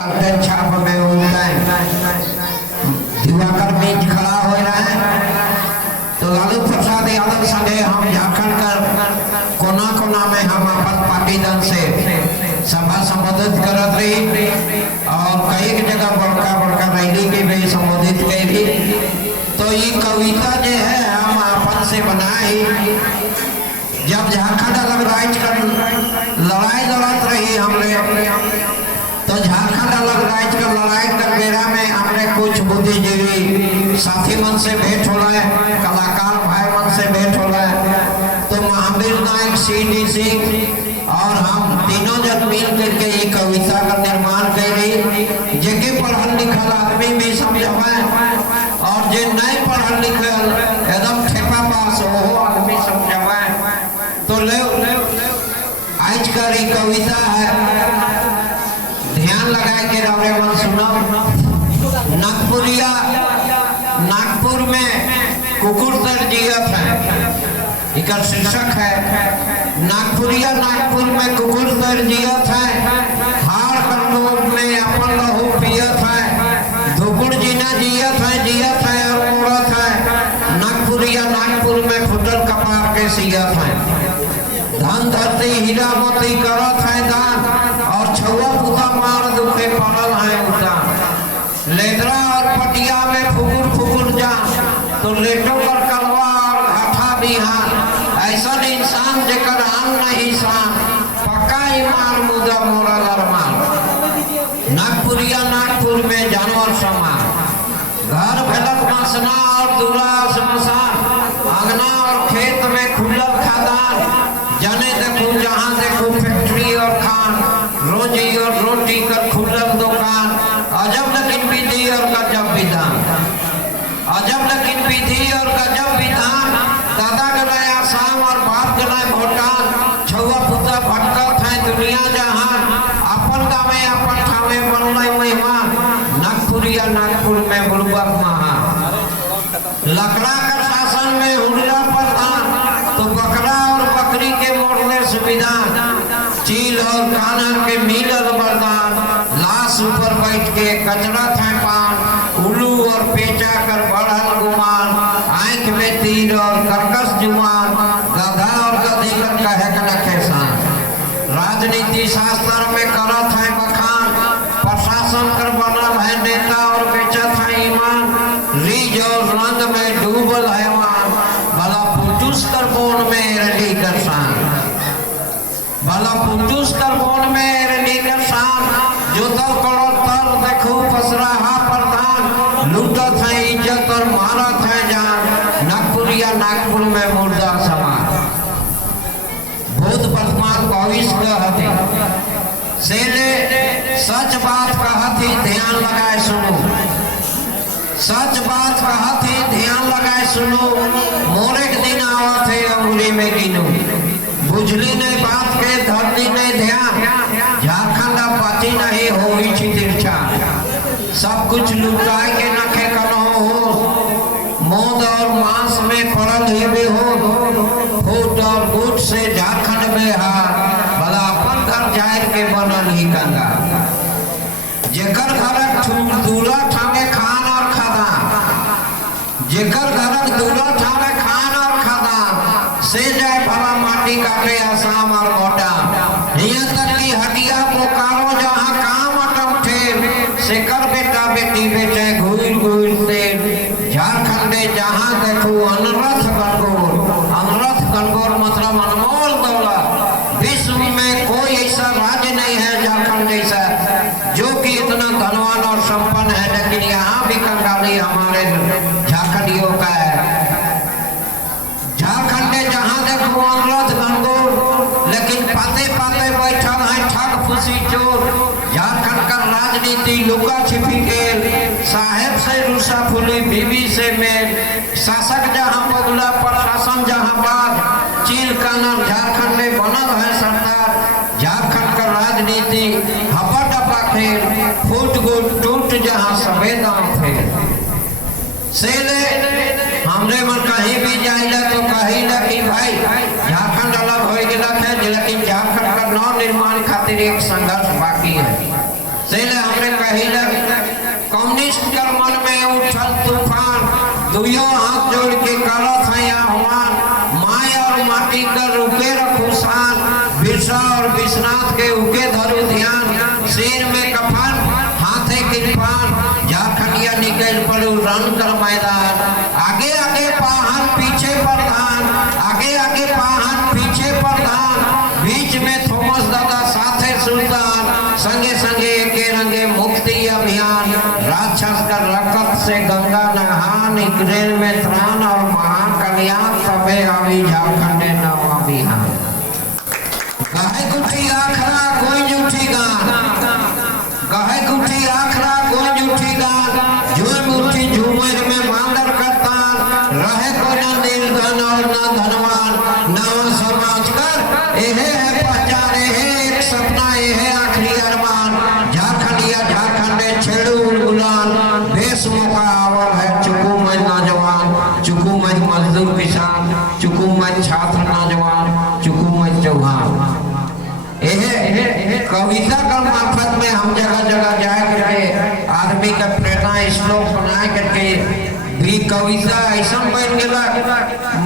छाप में होता है दिवाकर बीच खड़ा हो रहा है तो लालू प्रसाद यादव संगे हम झारखंड कर कोना कोना में हम अपन पार्टी दल से सभा संबोधित करत रही और कई जगह बड़का बड़का रैली के भी संबोधित करी। तो ये कविता जो है हम अपन से बनाई जब झारखंड अलग राज्य कर लड़ाई लड़त रही हमने तो झारखंड अलग राज्य का लड़ाई कर बेरा में हमने कुछ बुद्धिजीवी साथी मन से भेंट हो रहा है, कलाकार भाई मन से भेंट हो रहा है। तो महावीर नायक सीडी सिंह और हम तीनों जन मिल करके ये कविता का निर्माण करी जेके पढ़ल लिखल आदमी भी समझावे और जे नहीं पढ़ल लिखल एकदम ठेपा पास हो आदमी समझावे। तो ले आज का ये कविता है, ध्यान लगा के रवरे मन सुनो। नागपुर में कुकुर तर जियत है, इकर शीर्षक है नागपुर में कुकुर तर जियत है, हार करोड़ में अपन लहू पियत है, धुकुर जीना जियत है और मोड़त है, नागपुर में फुटल कपार के सियत है, धन धरती हीरा मोती करत है दान और छुआ पुता मार दुखे पड़ल है उतान, लेदरा और पटिया में फुकुर जा तो लेटो पर कलवा और घाटा बिहान, ऐसा इंसान जेकर आन नहीं शान, पक्का ईमान मुदा मोरल अरमान, नागपुर में जानवर समान, घर भेलक मसना और दूरा शमशान, अंगना और खेत में खुलल खादान, जाने देखो जहाँ देखो फैक्ट्री और खान, रोजी और रोटी कर खुलल दुकान, अजब लेकिन विधि और गजब विधान, अजब लेकिन विधि और गजब विधान, दादा गलाय आसाम और बाप गलाय भूटान, छुआ पुता भटकत है दुनिया जहान, अपन गावे अपन ठावे बनलै मेहमान, नागपुर में बुलबक महान, लकड़ा का शासन में हुड़ला प्रधान, तो बकरा और बकरी के मोड़ने सुविधान, चील और काना के मिलल वरदान, लाश ऊपर बैठ के कचरा था पान, उल्लू और पेचा कर बढ़ल गुमान, आंख में तीर और कर्कश जुमान, गधा और गधी कर कहे कैसान, राजनीति शास्त्र में करत है बखान, प्रशासन कर बनल है नेता और बेचत है ईमान, रीझ और रंग में डूबल हैवान, भला पुटुस कर बोन में रली कर शान, भला पुटुस कर बोन में रली कर शान, जो तल करो तल देखो पसराहा प्रधान, लूटत है इज्जत और मारत है जान, नागपुर में मुर्दा समान, भूत वर्तमान भविष्य कहते सेले सच बात कहती ध्यान लगाए सुनो, सच बात कहती ध्यान लगाए सुनो, मोरे के दिन आवत है अंगुली में गिनो, बुझली नहीं बात के धरती नहीं ध्यान, झारखंड पाती नहीं होगी तिरछा, सब कुछ लुटाए के नखे कनो हो, मोद और मांस में पड़ल ही भी हो, फूट और गुट से झारखंड में हार, भला अपन घर जाए के बनल ही कंगा, जेकर घर दूल्हा ठामे खान और खदान, जेकर घर दूल्हा ठामे खान और खदान, से जाए भला माटी काटे आसाम और मोटा, यहाँ तक की हटिया पोकारो जहाँ काम अटम थे, से कर बेटा बेटी बेटे घूर से, झारखंड में जहाँ देखो अनरथ गणगौर मतलब अनमोल दौलत, विश्व में कोई ऐसा राज्य नहीं है झारखंड जैसा जो कि इतना धनवान और संपन्न है, लेकिन यहाँ भी कंगाली हमारे झारखंडियों का है। झारखंड में जहाँ देखो अनरथ गणगौर, लेकिन पाते पाते बैठल है ठग फुसी चोर, झारखंड का राजनीति लुका छिपी खेल, साहेब से रूसा फूली बीबी से मेल, शासक जहाँ बदला प्रशासन जहाँ बात, चील कानून झारखंड में बनल है सरकार, झारखंड का राजनीति हपा डपा खेल, फूट गुट टूट जहाँ सफेद फेल, सेले हमरे मन कहीं भी जाइला तो कहिला कि भाई झारखंड अलग हो गया है, लेकिन झारखंड का नव निर्माण खातिर एक संघर्ष बाकी है। सेले हमरे कहिला कम्युनिस्ट कर मन में उठल तूफान, दुयो हाथ जोड़ के करत है आह्वान, माय और माटी कर रुके रखू शान, बिरसा और विश्वनाथ के उके धरू ध्यान, सिर में कफन हाथे किरपान, झारखंडिया निकल पड़ू रन कर मैदान, आगे आगे पाहन पीछे प्रधान, आगे आगे पाहन पीछे प्रधान, बीच में थॉमस दादा साथे सुल्तान, संगे संगे एके रंगे मुक्ति अभियान, राक्षस कर रकत से गंगा नहान, इकरेल में त्राण और महान कल्याण, सबे आवी झारखंडे नवा बिहान। गहे गुठी आखरा कोई जूठी गान, गहे गुठी आखरा कोई जूठी गान, झूम उठी झूमर में मांदर करतान, रहे को न निर्धन और न धनवान, नव समाज कर एहे है पहचान, एहे एक सपना, एहे आखिरी अरमान, झारखंडिया झारखंडे छेड़ू गुलान, देश मौका आवल है चुकू मैं नौजवान, चुकू मैं मजदूर किसान, चुकू मैं छात्र नौजवान, चुकू मैं चौहान। कविता का मार्फत में हम जगह जगह जाए करके आदमी का प्रेरणा श्लोक बनाए करके भी कविता ऐसा बन गया,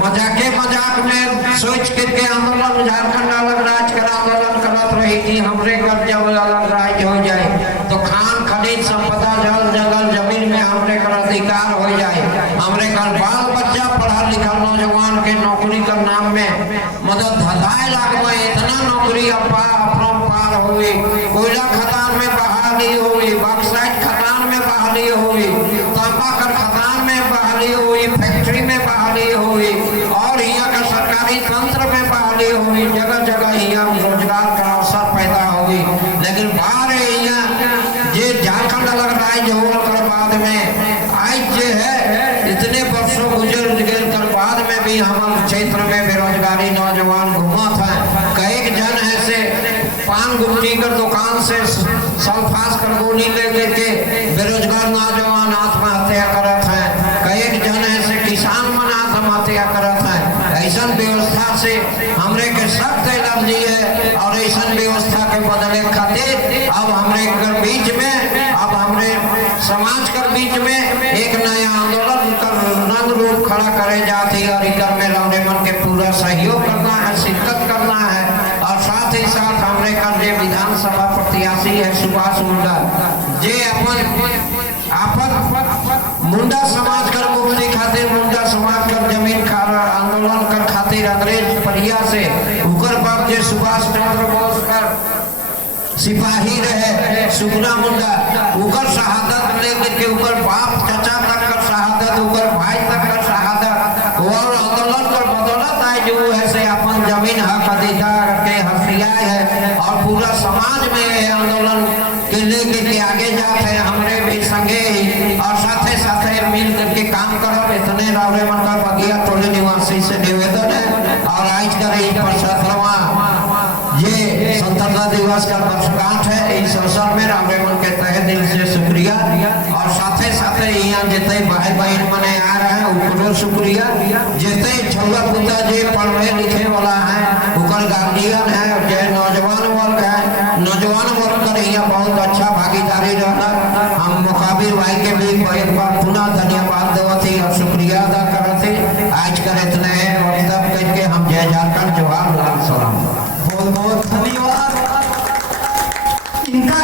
मजाके मजाक में सोच करके आंदोलन झारखंड अलग राज्य का आंदोलन करत रही थी, हमरे घर जब अलग राज्य हो जाए तो खान खनिज संपदा जल जंगल जमीन में हमरे का अधिकार हो जाए, हमरे घर बाल बच्चा पढ़ा लिखा नौजवान के नौकरी का नाम में मदद धधाए लाग में इतना नौकरी अपरंपार हुई, कोयला खदान में बहाली हुई, बॉक्साइट खदान में बहाली हुई, तांबा कर खदान में बहाली हुई, फैक्ट्री में बहाली हुई, और यहाँ का सरकारी तंत्र में बहाली हुई, जगह जगह यहाँ रोजगार का अवसर पैदा हुई। लेकिन बाहर यहाँ जे झारखंड अलग राज्य होने के बाद में आज जो है इतने वर्षों गुजर गए कर बाद में भी हमारे क्षेत्र में बेरोजगारी नौजवान घूमत है, कई जन है से पान गुमटी कर दुकान से सल्फास कर गोली ले के बेरोजगार नौजवान आत्महत्या करत है, कई जन है से किसान मन आत्महत्या करत है। ऐसा व्यवस्था से हमरे के सख्त एलर्जी है और ऐसा व्यवस्था के बदले खातिर अब हमरे कर बीच में, अब हमरे समाज कर बीच में एक नया आंदोलन कर नंद रूप खड़ा करे जाती है और इकर में हमरे मन के पूरा सहयोग करना है, शिरकत करना है, और साथ ही साथ हमरे कर जे विधानसभा प्रत्याशी है सुभाष मुंडा, जे अपन मुंडा समाज कर मुक्ति खातिर, मुंडा समाज कर जमीन खातिर आंदोलन कर खातिर अंग्रेज परिया से उकर बाप जे सुभाष चंद्र बोस कर सिपाही रहे सुगना मुंडा, उकर शहादत लेकर के ऊपर बाप चाचा तक कर शहादत, ऊपर भाई तक कर शहादत, और आंदोलन कर बदौलत आज जो है से अपन जमीन हक अधिकार के हथिया है, और पूरा समाज में आंदोलन के लेके के आगे जाते हैं हमरे भी संगे और साथे साथे मिल करके काम करब। इतने रावरे मन का बगिया टोली निवासी से निवेदन है। और आज का इस परसतवा ये स्वतंत्रता दिवस का वर्षगांठ है, इस अवसर में रावरे मन के तहे दिल से शुक्रिया, और साथे साथे यहाँ जितने भाई बहन मने आ रहे हैं उनको शुक्रिया, जितने छुआ पुता जे पढ़ने लिखे वाला है उकर गार्जियन है, जो नौजवान वर्ग है, नौजवान वर्ग कर यहाँ बहुत अच्छा भागीदारी रहना, हम मुकाबिल भाई के भी एक बार पुनः धन्यवाद देवती और शुक्रिया अदा करते। आज कर इतने वक्तव्य करके हम जय झारखंड जोहार लाल सलाम। बहुत बहुत धन्यवाद। इनका